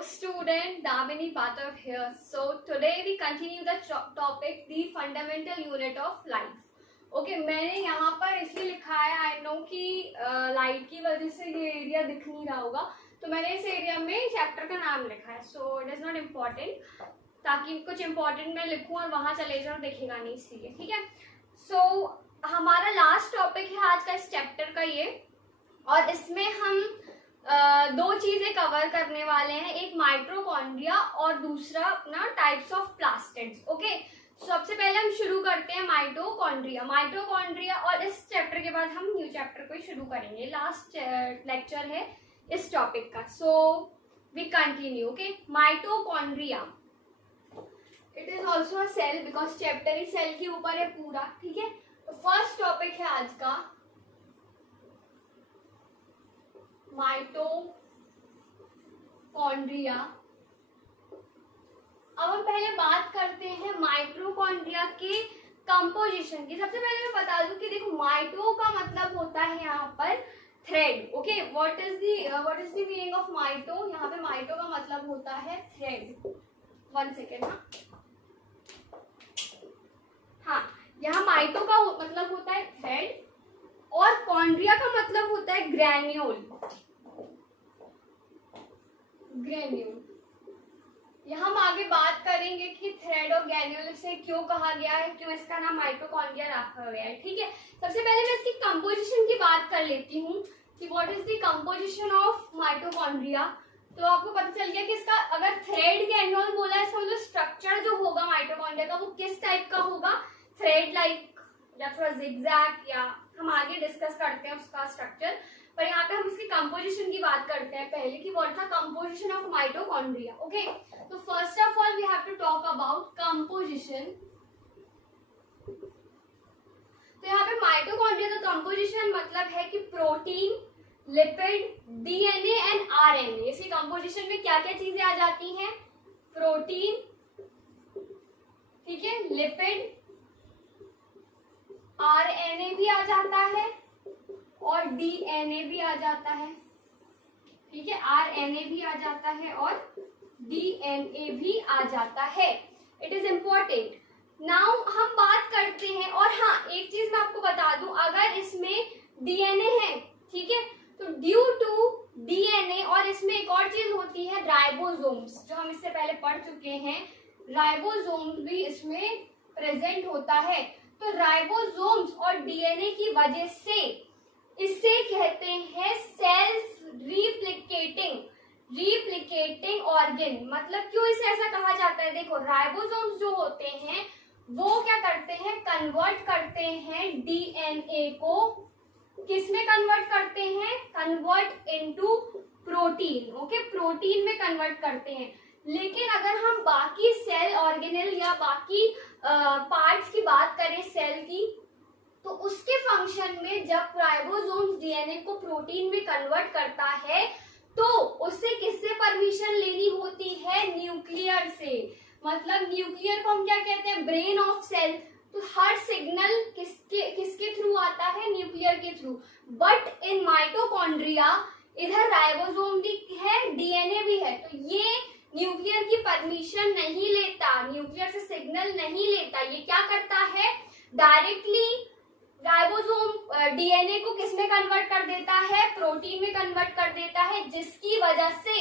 Hello student, Damini Pathak here. So today we continue the topic the fundamental unit of life. Okay, मैंने यहाँ पर इसलिए लिखा है, आई नो कि लाइट की वजह से ये एरिया दिख नहीं रहा होगा, तो मैंने इस एरिया में चैप्टर का नाम लिखा है. So it is not important, ताकि कुछ इम्पोर्टेंट मैं लिखूँ और वहाँ चले जाऊँ, दिखेगा नहीं, इसलिए. ठीक है. सो हमारा लास्ट टॉपिक है आज का इस चैप्टर का ये, और इसमें हम दो चीजें कवर करने वाले हैं, एक माइटोकॉन्ड्रिया और दूसरा अपना टाइप्स ऑफ प्लास्टिड्स. ओके, सबसे पहले हम शुरू करते हैं माइटोकॉन्ड्रिया, और इस चैप्टर के बाद हम न्यू चैप्टर को शुरू करेंगे. लास्ट लेक्चर है इस टॉपिक का. So we continue. Okay, mitochondria it is also a cell, because chapter ही सेल के ऊपर है पूरा. ठीक है, तो फर्स्ट टॉपिक है आज का माइटोकॉन्ड्रिया. अब हम पहले बात करते हैं माइटोकॉन्ड्रिया के कंपोजिशन की. सबसे पहले मैं बता दूं कि देखो, माइटो का मतलब होता है यहाँ पर thread. Okay, what is the meaning of mito. यहाँ पे माइटो का मतलब होता है थ्रेड. 1 सेकेंड. हाँ, यहाँ माइटो का मतलब होता है थ्रेड, और कॉन्ड्रिया का मतलब होता है ग्रैन्यूल. यहाँ हम आगे बात करेंगे कि थ्रेड और ग्रैन्यूल से क्यों कहा गया है, क्यों इसका नाम माइटोकॉन्ड्रिया रखा गया है. ठीक है, सबसे पहले मैं इसकी कंपोजिशन की बात कर लेती हूँ कि what is the composition of mitochondria. तो आपको पता चल गया कि इसका अगर थ्रेड ग्रैन्यूल बोला है, इसका मतलब स्ट्रक्चर जो होगा माइटोकॉन्ड्रिया का वो किस टाइप का होगा, थ्रेड लाइक या थोड़ा जिगजैग, या हम आगे डिस्कस करते हैं उसका स्ट्रक्चर. पर यहाँ पे हम इसकी कंपोजिशन की बात करते हैं पहले कि what is the composition of mitochondria. Okay, तो first of all we have to talk about composition. तो यहाँ पे माइटोकॉन्ड्रिया का कंपोजिशन मतलब है कि protein, lipid, DNA and RNA. इसकी कंपोजिशन में क्या क्या चीजें आ जाती हैं, प्रोटीन, ठीक है, लिपिड, आरएनए भी आ जाता है और डीएनए भी आ जाता है. ठीक है, आरएनए भी आ जाता है और डीएनए भी आ जाता है. It is important. नाउ हम बात करते हैं, और हाँ, एक चीज मैं आपको बता दूं, अगर इसमें डीएनए है, ठीक है, तो ड्यू टू डीएनए, और इसमें एक और चीज होती है राइबोसोम्स, जो हम इससे पहले पढ़ चुके हैं, राइबोसोम्स भी इसमें प्रेजेंट होता है. तो राइबोसोम्स और डीएनए की वजह से इसे कहते हैं सेल्फ रिप्लिकेटिंग ऑर्गन. मतलब क्यों इसे ऐसा कहा जाता है, देखो, राइबोसोम्स जो होते हैं वो क्या करते हैं, कन्वर्ट करते हैं डीएनए को, किसमें कन्वर्ट करते हैं, convert into protein. Okay, protein में कन्वर्ट करते हैं. लेकिन अगर हम बाकी सेल ऑर्गेनेल या बाकी पार्ट्स की बात करें सेल की, तो उसके फंक्शन में जब राइबोसोम्स डीएनए को प्रोटीन में कन्वर्ट करता है, तो उससे किससे परमिशन लेनी होती है, न्यूक्लियर से. मतलब न्यूक्लियर को हम क्या कहते हैं, ब्रेन ऑफ सेल. तो हर सिग्नल किसके थ्रू आता है, न्यूक्लियर के थ्रू. बट इन माइटोकॉन्ड्रिया इधर राइबोसोम भी है, डीएनए भी है, तो ये न्यूक्लियर की परमिशन नहीं लेता, न्यूक्लियर से सिग्नल नहीं लेता. ये क्या करता है, डायरेक्टली राइबोसोम डीएनए को किसमें कन्वर्ट कर देता है, प्रोटीन में कन्वर्ट कर देता है, जिसकी वजह से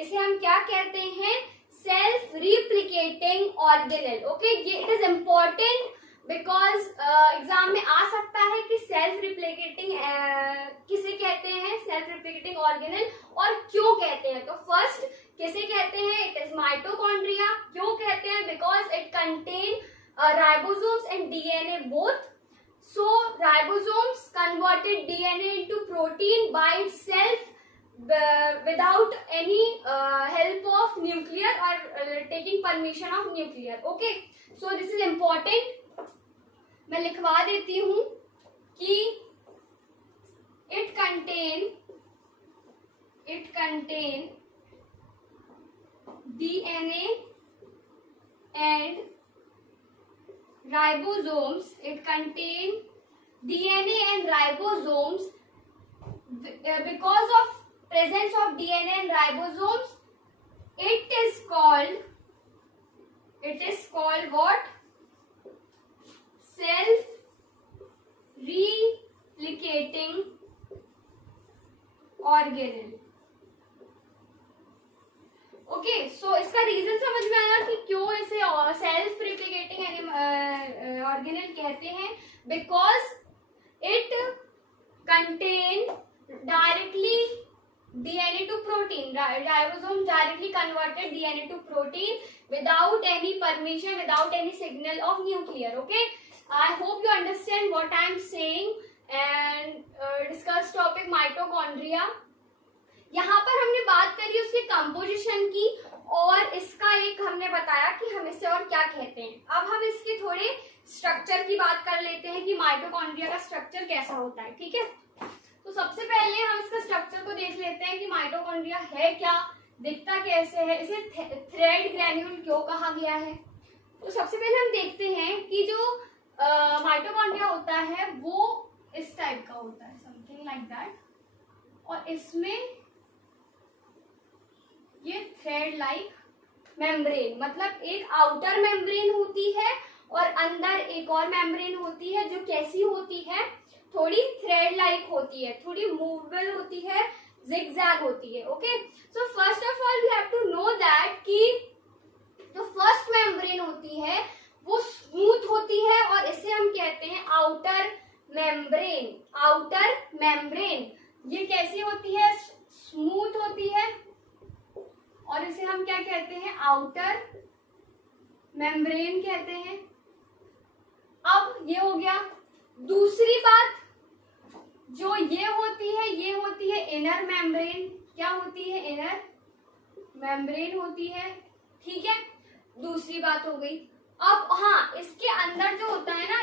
इसे हम क्या कहते हैं, सेल्फ रिप्लिकेटिंग ऑर्गेनेल. ओके, ये it is important because exam में आ सकता है कि सेल्फ रिप्लिकेटिंग किसे कहते हैं, सेल्फ रिप्लिकेटिंग ऑर्गेनेल, और क्यों कहते हैं. तो फर्स्ट किसे कहते हैं, इट इज माइटोकॉन्ड्रिया. क्यों कहते हैं, because it contain ribosomes and DNA both. So ribosomes converted DNA into protein by itself without any help of nuclear or taking permission of nuclear. Okay, so this is important. मैं लिखवा देती हूँ कि it contain DNA and ribosomes. It contain DNA and ribosomes. Because of presence of DNA and ribosomes, It is called what? Self-replicating organelle. Okay, so इसका reason समझ में आया कि क्यों इसे सेल्फ रिप्लिकेटिंग ऑर्गेनेल कहते हैं. Because it contain directly DNA to protein. Ribosomes directly converted DNA to protein without any permission, without any signal of nuclear. Okay, I hope you understand what I am saying. And discuss topic mitochondria. यहाँ पर हमने बात करी उसकी composition की और इसका एक हमने बताया कि हम इसे और क्या कहते हैं. अब हम इसके थोड़े स्ट्रक्चर की बात कर लेते हैं कि माइटोकॉन्ड्रिया का स्ट्रक्चर कैसा होता है. ठीक है, तो सबसे पहले हम इसका स्ट्रक्चर को देख लेते हैं कि माइटोकॉन्ड्रिया है क्या, दिखता कैसे है, इसे थ्रेड ग्रैन्यूल क्यों कहा गया है. तो सबसे पहले हम देखते हैं कि जो माइटोकॉन्ड्रिया होता है वो इस टाइप का होता है, समथिंग लाइक दैट. और इसमें ये थ्रेड लाइक मेम्ब्रेन, मतलब एक आउटर मेम्ब्रेन होती है और अंदर एक और मेम्ब्रेन होती है जो कैसी होती है, थोड़ी थ्रेड लाइक होती है, थोड़ी मूवेबल होती है, जिगजैग होती है. Okay, so first of all we have to know that कि जो फर्स्ट मेम्ब्रेन होती है वो स्मूथ होती है और इसे हम कहते हैं आउटर मेम्ब्रेन. आउटर मेम्ब्रेन ये कैसी होती है, स्मूथ होती है और इसे हम क्या कहते हैं, आउटर मेम्ब्रेन कहते हैं. अब ये हो गया. दूसरी बात जो ये होती है इनर मेम्ब्रेन. क्या होती है, इनर मेम्ब्रेन होती है. ठीक है, दूसरी बात हो गई. अब हाँ, इसके अंदर जो होता है ना,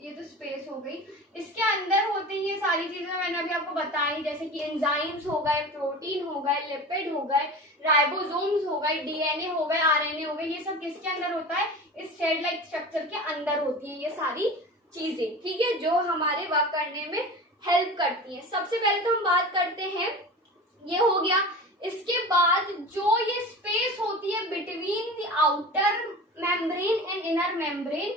ये तो स्पेस हो गई. इसके अंदर होते हैं ये सारी चीजें मैंने अभी आपको बताई, जैसे कि एंजाइम्स हो गए, प्रोटीन हो गए, लिपिड हो गए, राइबोसोम्स हो गए, डीएनए हो गए, आरएनए हो गए. ये सब किसके अंदर होता है, इस थ्रेड लाइक स्ट्रक्चर के अंदर होती है ये सारी चीजें. ठीक है, जो हमारे वर्क करने में हेल्प करती है. सबसे पहले तो हम बात करते हैं, ये हो गया. इसके बाद जो ये स्पेस होती है between the outer membrane and inner membrane,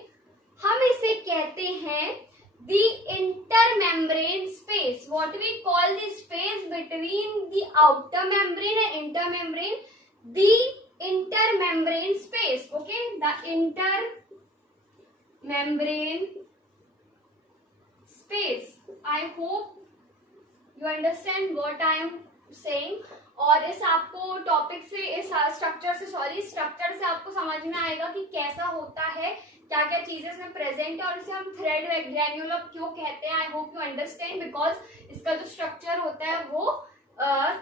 हम इसे कहते हैं the intermembrane space. What we call the space between the outer membrane and intermembrane, the intermembrane space. Okay, the intermembrane space. I hope you understand what I am saying. और इस आपको topic से, इस structure से आपको समझ में आएगा कि कैसा होता है, क्या क्या चीजें इसमें प्रेजेंट है और इसे हम थ्रेड ग्रैन्युलर क्यों कहते हैं. I hope you understand, because इसका जो स्ट्रक्चर होता है वो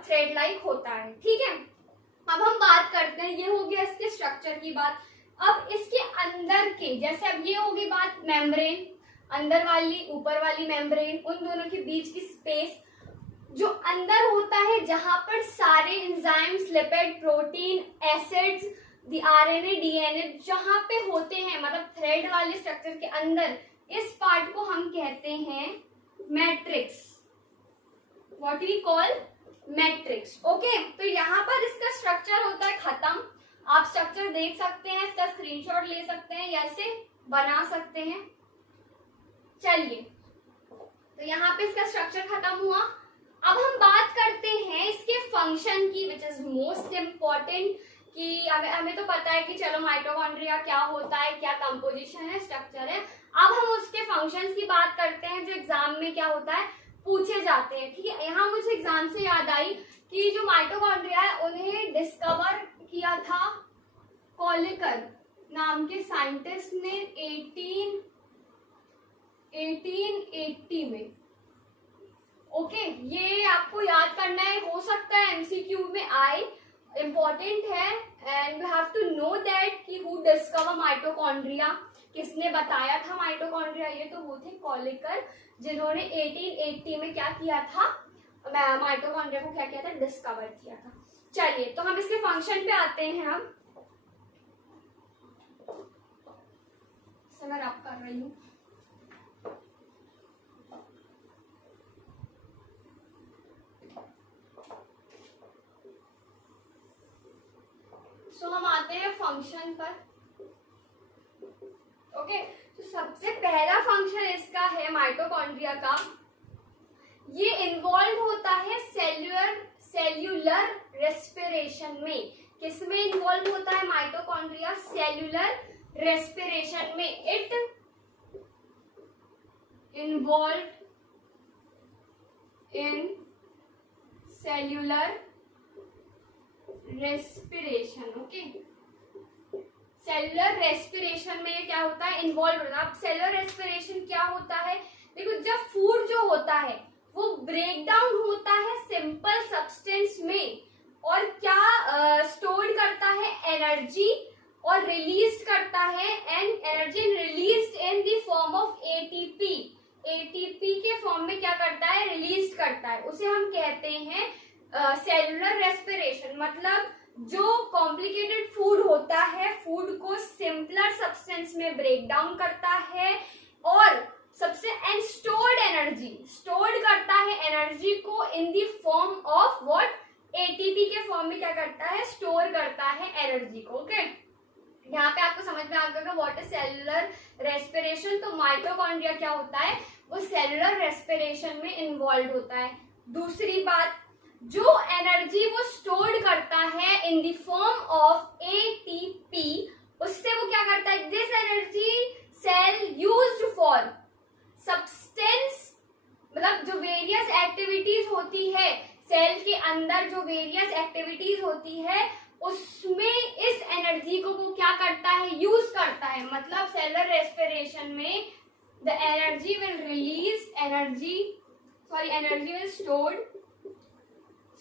थ्रेड लाइक होता है. ठीक है, अब हम बात करते हैं, ये हो गया इसके स्ट्रक्चर की बात. अब इसके अंदर के, जैसे अब ये होगी बात मेम्ब्रेन, अंदर वाली ऊपर वाली मेम्ब्रेन, उन दोनों के बीच की स्पेस जो अंदर होता है, जहां पर सारे एंजाइम्स, लिपिड, प्रोटीन, एसिड्स, दी आरएनए, डीएनए जहां पे होते हैं, मतलब थ्रेड वाले स्ट्रक्चर के अंदर, इस पार्ट को हम कहते हैं matrix. What we call matrix. Okay, तो यहाँ पर इसका स्ट्रक्चर होता है खत्म. आप स्ट्रक्चर देख सकते हैं, इसका स्क्रीनशॉट ले सकते हैं या इसे बना सकते हैं. चलिए, तो यहाँ पे इसका स्ट्रक्चर खत्म हुआ. अब हम बात करते हैं इसके फंक्शन की, विच इज मोस्ट इम्पॉर्टेंट. कि हमें तो पता है कि चलो माइटोकॉन्ड्रिया क्या होता है, क्या कंपोजिशन है, स्ट्रक्चर है. अब हम उसके फंक्शंस की बात करते हैं जो एग्जाम में क्या होता है, पूछे जाते हैं. ठीक है, यहाँ मुझे एग्जाम से याद आई कि जो माइटोकॉन्ड्रिया है उन्हें डिस्कवर किया था कॉलिकर नाम के साइंटिस्ट ने 1880 में. ओके, ये आपको याद करना है, हो सकता है एमसीक्यू में आए, इम्पोर्टेंट है. And you have to know that कि हु डिस्कवर माइटोकॉन्ड्रिया, किसने बताया था माइटोकॉन्ड्रिया. ये तो वो थे कॉलिकर, जिन्होंने 1880 में क्या किया था, माइटोकॉन्ड्रिया को क्या किया था, डिस्कवर किया था. चलिए, तो हम इसके फंक्शन पे आते हैं. हम मैं रब कर रही हूँ. फंक्शन पर। ओके, तो सबसे पहला फंक्शन इसका है माइटोकॉन्ड्रिया का, ये इन्वॉल्व होता है सेल्यूलर रेस्पिरेशन में। किसमें इन्वॉल्व होता है माइटोकॉन्ड्रिया? सेल्यूलर रेस्पिरेशन में। It involve in cellular respiration. Okay, cellular respiration में क्या होता है? इन्वॉल्व होता है। अब सेल्यूलर रेस्पिरेशन क्या होता है? देखो, जब फूड जो होता है वो ब्रेक डाउन होता है सिंपल सब्सटेंस में, और क्या स्टोर करता है? एनर्जी, और रिलीज करता है and energy released in the form of ATP. ATP के फॉर्म में क्या करता है? रिलीज करता है। उसे हम कहते हैं सेल्यूलर रेस्पिरेशन। मतलब जो कॉम्प्लिकेटेड फूड होता है, फूड को सिंपलर सब्सटेंस में ब्रेक डाउन करता है, और सबसे एंड स्टोर्ड एनर्जी, स्टोर्ड करता है एनर्जी को इन the form of what? ATP के फॉर्म में क्या करता है? स्टोर करता है एनर्जी को। ओके, यहाँ पे आपको समझ में आ गया व्हाट इज सेल्यूलर रेस्पिरेशन। तो माइटोकॉन्ड्रिया क्या होता है? वो सेल्यूलर रेस्पिरेशन में इन्वॉल्व होता है। दूसरी बात, जो एनर्जी वो स्टोर्ड करता है in the form of ATP, उससे वो क्या करता है? This energy cell used for substance, मतलब जो वेरियस एक्टिविटीज होती है सेल के अंदर, जो वेरियस एक्टिविटीज होती है उसमें इस एनर्जी को वो क्या करता है? यूज करता है। मतलब सेलुलर रेस्पिरेशन में the energy will release, energy will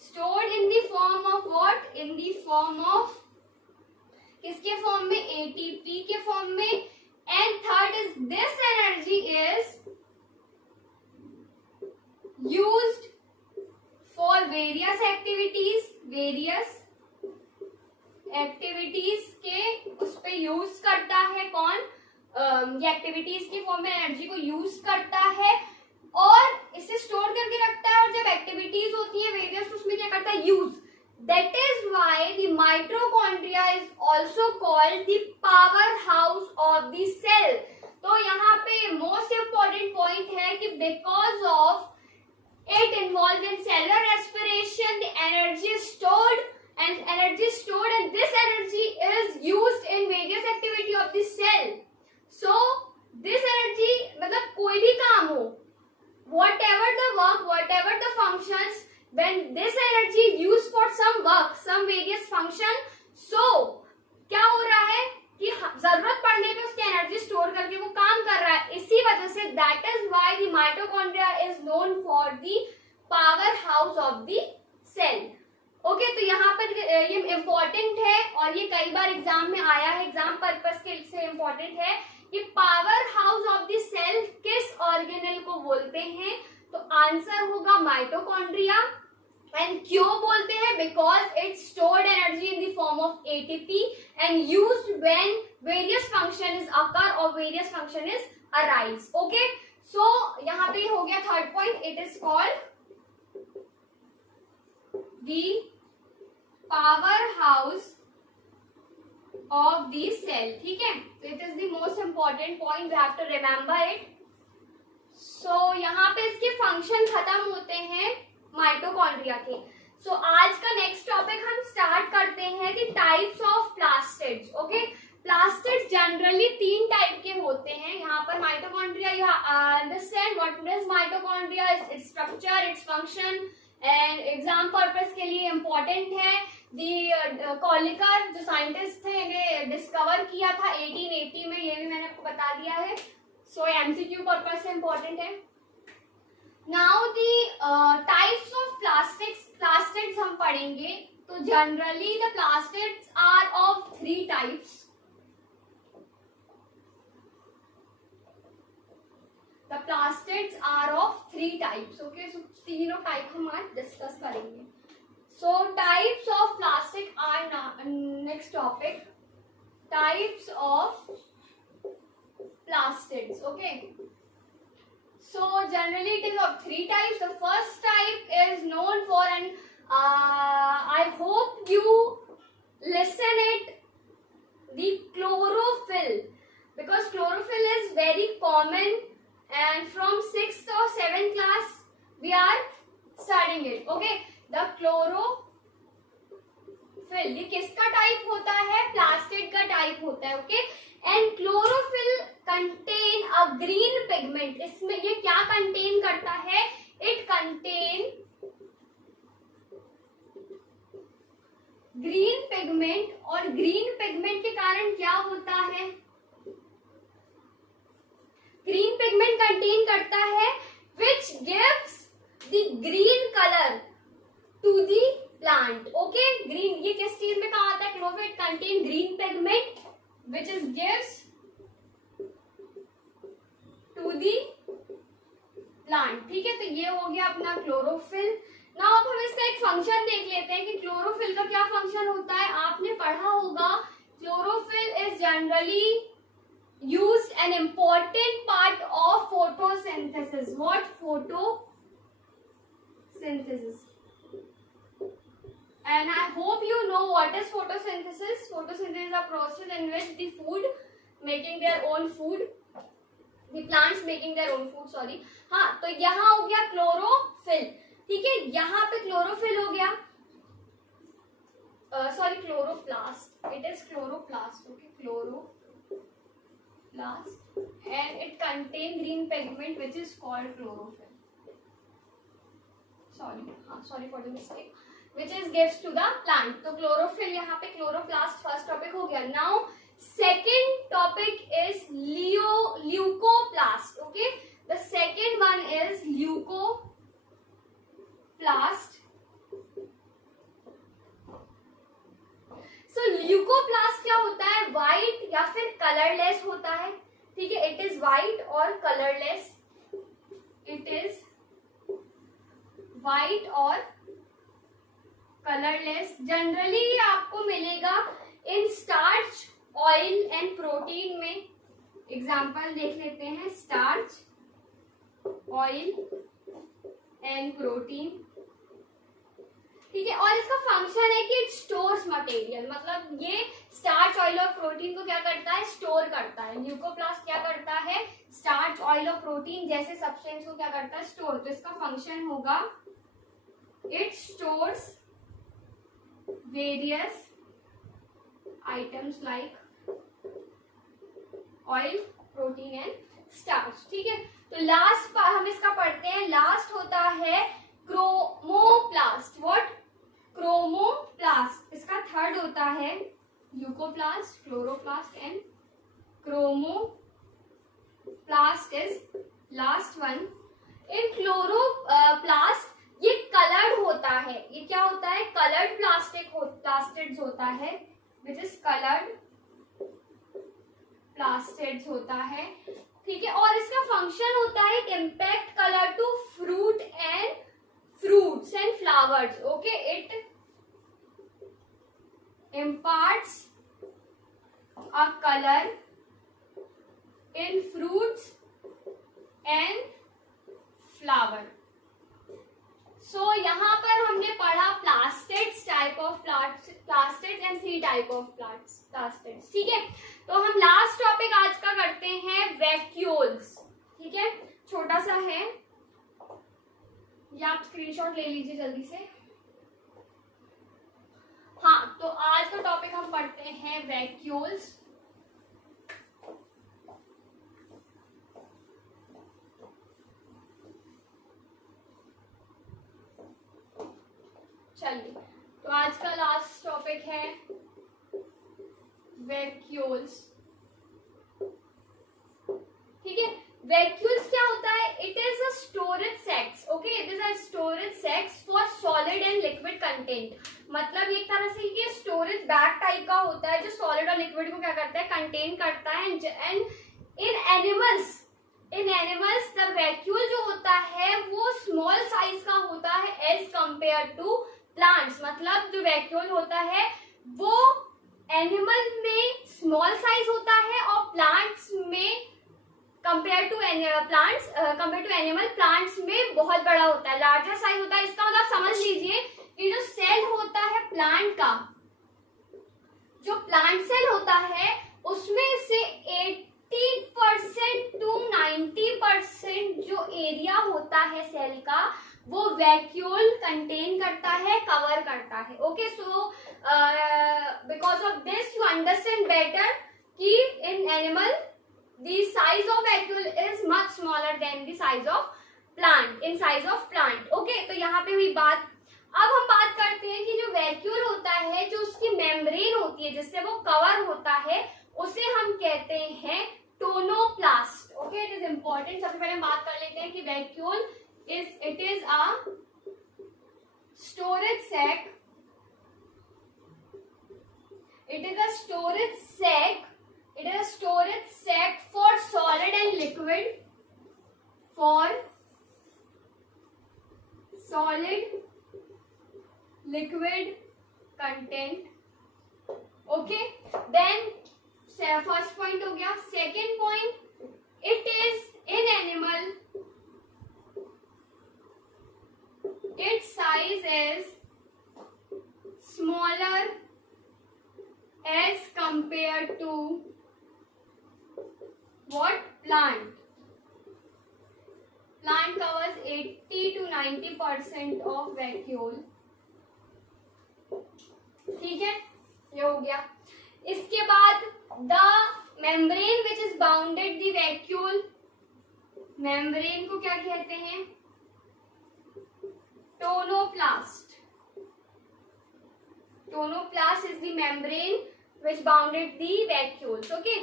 stored in the form of what? In the form of, किसके फॉर्म में? एटीपी के फॉर्म में। And third is this energy is used for various activities, के उस पे use करता है कौन? ये एक्टिविटीज के फॉर्म में एनर्जी को यूज करता है और इसे स्टोर करके रखता है, और जब एक्टिविटीज होती है वेरियस उसमें क्या करता है? Use. That is why the mitochondria is also called the power house of the cell. तो यहाँ पे मोस्ट इंपॉर्टेंट पॉइंट है कि because of it involved in cellular respiration, the energy is stored and this energy is used in various activity of the cell. So this energy, मतलब कोई भी काम हो, whatever the work, whatever the functions, when this energy is used for some work, some various function, so क्या हो रहा है कि जरूरत पड़ने पे उसकी एनर्जी स्टोर करके वो काम कर रहा है। इसी वजह से that is why the mitochondria is known for the power house of the cell. Okay, तो यहाँ पर ये इम्पोर्टेंट है और ये कई बार एग्जाम में आया है, एग्जाम पर्पस के से इम्पोर्टेंट है कि power house of the cell किस ऑर्गेनेल को बोलते हैं? तो आंसर होगा माइटोकॉन्ड्रिया। एंड क्यों बोलते हैं? Because it stored energy in the form of ATP and used when various function is occur और various function is arise. Okay, so यहाँ पे हो गया third point, it is called the power house of the cell. ठीक है, तो it is the most important point, we have to remember it. So यहाँ पे इसके फंक्शन खत्म होते हैं माइटोकॉन्ड्रिया के। सो आज का नेक्स्ट टॉपिक हम स्टार्ट करते हैं the types of plastids. Okay, plastids generally 3 type के होते हैं। यहाँ पर mitochondria, you understand what is mitochondria, its structure, its function, and exam purpose के लिए इम्पोर्टेंट है। दी कॉलिकर जो साइंटिस्ट थे इन्हें डिस्कवर किया था 1880 में, ये भी मैंने आपको बता दिया है। सो एमसीक्यू पर्पस से इम्पोर्टेंट है। Now the types of plastids हम पढ़ेंगे। तो generally the plastids are of 3 types. The plastids are of 3 types. Okay, so तीनों टाइप हम आज डिस्कस करेंगे। So types of plastic are next topic, types of plastids. Okay, so generally it is of 3 types. The first type is known for, and I hope you listen it the chlorophyll, because chlorophyll is very common and from 6th or 7th class we are studying it. Okay, the chlorophyll, ये किसका type होता है? Plastid का type होता है. Okay, and chlorophyll contain a green pigment. इसमें ये क्या कंटेन करता है? It contain green pigment. और ग्रीन पिगमेंट के कारण क्या होता है? ग्रीन पिगमेंट कंटेन करता है which gives the green colour to the plant. Okay, green ये किस चीज में कहा आता है? Chlorophyll contain green pigment which is gives to the plant. ठीक है, तो ये हो गया अपना क्लोरोफिल. नाउ अब हम इसका एक फंक्शन देख लेते हैं कि क्लोरोफिल का क्या फंक्शन होता है. आपने पढ़ा होगा chlorophyll is generally used an important part of photosynthesis. What? Photosynthesis. And I hope you know what is photosynthesis. Photosynthesis is a process in which the food making their own food, the plants making their own food. Sorry. हाँ, तो यहाँ हो गया chlorophyll. ठीक है, यहाँ पे chlorophyll हो गया. Sorry, chloroplast. It is chloroplast. Okay, chloroplast, and it contain green pigment which is called chlorophyll. Sorry for the mistake. Which is gives to the plant. तो chlorophyll यहाँ पे chloroplast first topic हो गया. Now second topic is leucoplast. Okay, the second one is leucoplast. So leucoplast क्या होता है? White या फिर कलरलेस होता है. ठीक है, इट इज व्हाइट और कलरलेस. इट इज व्हाइट और कलरलेस. जनरली आपको मिलेगा इन स्टार्च, ऑयल एंड प्रोटीन में. एग्जांपल देख लेते हैं. Starch, oil and protein. ठीक है, और इसका फंक्शन है कि इट स्टोर्स मटेरियल. मतलब ये स्टार्च, ऑयल और प्रोटीन को क्या करता है? स्टोर करता है. ल्यूकोप्लास्ट क्या करता है? स्टार्च, ऑयल और प्रोटीन जैसे सब्सटेंस को क्या करता है? स्टोर. तो इसका फंक्शन होगा it stores various items like oil, protein and starch. ठीक है, तो लास्ट हम इसका पढ़ते हैं. लास्ट होता है क्रोमोप्लास्ट. व्हाट? क्रोमोप्लास्ट. इसका थर्ड होता है leucoplast, chloroplast and chromoplast is last one. In chloroplast ये कलर्ड होता है. ये क्या होता है? कलर्ड प्लास्टिड्स होता है विच इज कलर्ड प्लास्टिड्स होता है. ठीक है, और इसका फंक्शन होता है it impact colour to fruits and flowers. Okay, it imparts a color in fruits and flower. So यहाँ पर हमने पढ़ा plastids, type of plastids and 3 type of plastids. ठीक है, तो हम लास्ट टॉपिक आज का करते हैं वैक्यूल्स. ठीक है, छोटा सा है, या आप स्क्रीनशॉट ले लीजिए जल्दी से. हाँ, तो आज का टॉपिक हम पढ़ते हैं वैक्यूल्स. चलिए, तो आज का लास्ट टॉपिक है वैक्यूल्स. ठीक है, वैक्यूल्स क्या होता है? It is a storage sacs. Okay, it is a storage sacs for solid and liquid content. मतलब एक तरह से ये स्टोरेज बैग टाइप का होता है जो सॉलिड और लिक्विड को क्या करता है? कंटेन करता है. And in animals the vacuole जो होता है वो स्मॉल साइज का होता है एज कंपेयर टू प्लांट्स. मतलब जो वैक्यूल होता है वो एनिमल में स्मॉल साइज होता है और प्लांट्स में कंपेयर टू एनिमल प्लांट्स में बहुत बड़ा होता है, लार्जर साइज होता है. इसका मतलब समझ लीजिए कि जो सेल होता है प्लांट का, जो प्लांट सेल होता है उसमें से 80% टू 90% जो एरिया होता है सेल का वो वैक्यूल कंटेन करता है, कवर करता है। Okay, so because of this you understand better कि in animal the size of vacuole is much smaller than the size of plant, in size of plant. Okay, तो यहाँ पे हुई बात। अब हम बात करते हैं कि जो वैक्यूल होता है, जो उसकी मेम्ब्रेन होती है जिससे वो कवर होता है, उसे हम कहते हैं tonoplast. Okay, it is important. सबसे पहले बात कर लेते हैं कि vacuole it is a storage sac, it is a storage sac, it is a storage sac for solid and liquid, for solid liquid content. Okay, then first point हो गया। second point, it is in animal, its size is smaller as compared to what? Plant. Plant covers 80 to 90% of vacuole. ठीक है, ये हो गया। इसके बाद the membrane which is bounded the vacuole, membrane को क्या कहते हैं? Tonoplast. Tonoplast is the membrane which bounded the vacuoles. Okay,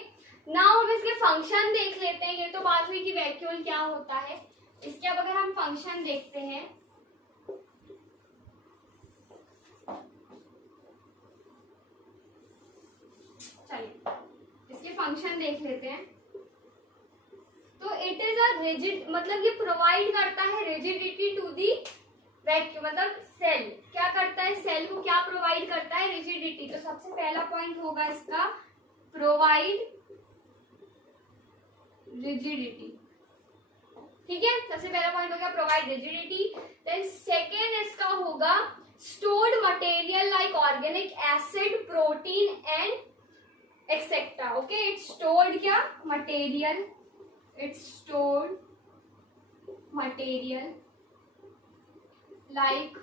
now हम इसके फंक्शन देख लेते हैं। ये तो बात हुई कि वैक्यूल क्या होता है। इसके अब अगर हम फंक्शन देखते हैं, इसके फंक्शन देख लेते हैं। तो इट इज अ रिजिड, मतलब ये प्रोवाइड करता है रिजिडिटी टू दी वैक्यूम, मतलब सेल क्या करता है, सेल को क्या प्रोवाइड करता है? रिजिडिटी। तो सबसे पहला पॉइंट होगा इसका प्रोवाइड रिजिडिटी। ठीक है, सबसे पहला पॉइंट हो गया प्रोवाइड रिजिडिटी। देन सेकेंड इसका होगा stored material like organic acid, protein and etcetera. Okay, it's stored क्या? Material, it's stored material like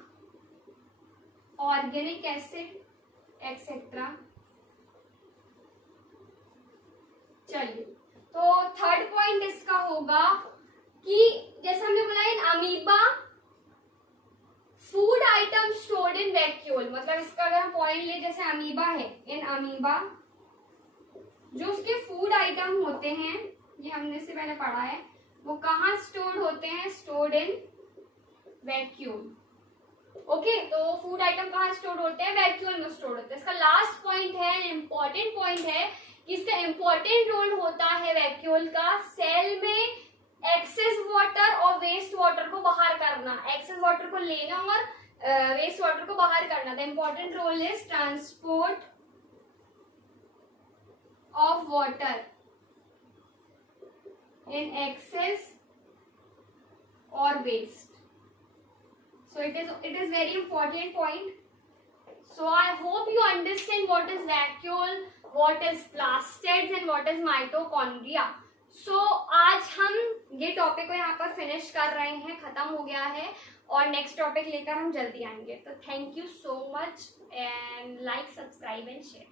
organic acid etcetera. चलिए, तो थर्ड पॉइंट इसका होगा कि जैसे हमने बोला in amoeba food item stored in vacuole, मतलब इसका अगर हम पॉइंट ले, जैसे अमीबा है, इन अमीबा जो उसके फूड आइटम होते हैं, ये हमने इससे पहले पढ़ा है, वो कहाँ स्टोर्ड होते हैं? Stored in vacuole. ओके, तो फूड आइटम कहाँ स्टोर्ड होते हैं? वैक्यूल में स्टोर्ड होते हैं। इसका लास्ट पॉइंट है, इंपॉर्टेंट पॉइंट है कि इसका इंपॉर्टेंट रोल होता है वैक्यूल का सेल में एक्सेस वाटर और वेस्ट वाटर को बाहर करना, एक्सेस वाटर को लेना और वेस्ट वाटर को बाहर करना। The important role is transport of water in excess or waste. So it is very important point. So I hope you understand what is vacuole, what is plastids and what is mitochondria. So आज हम ये topic को यहाँ पर finish कर रहे हैं, खत्म हो गया है और नेक्स्ट टॉपिक लेकर हम जल्दी आएंगे। तो thank you so much and like, subscribe and share.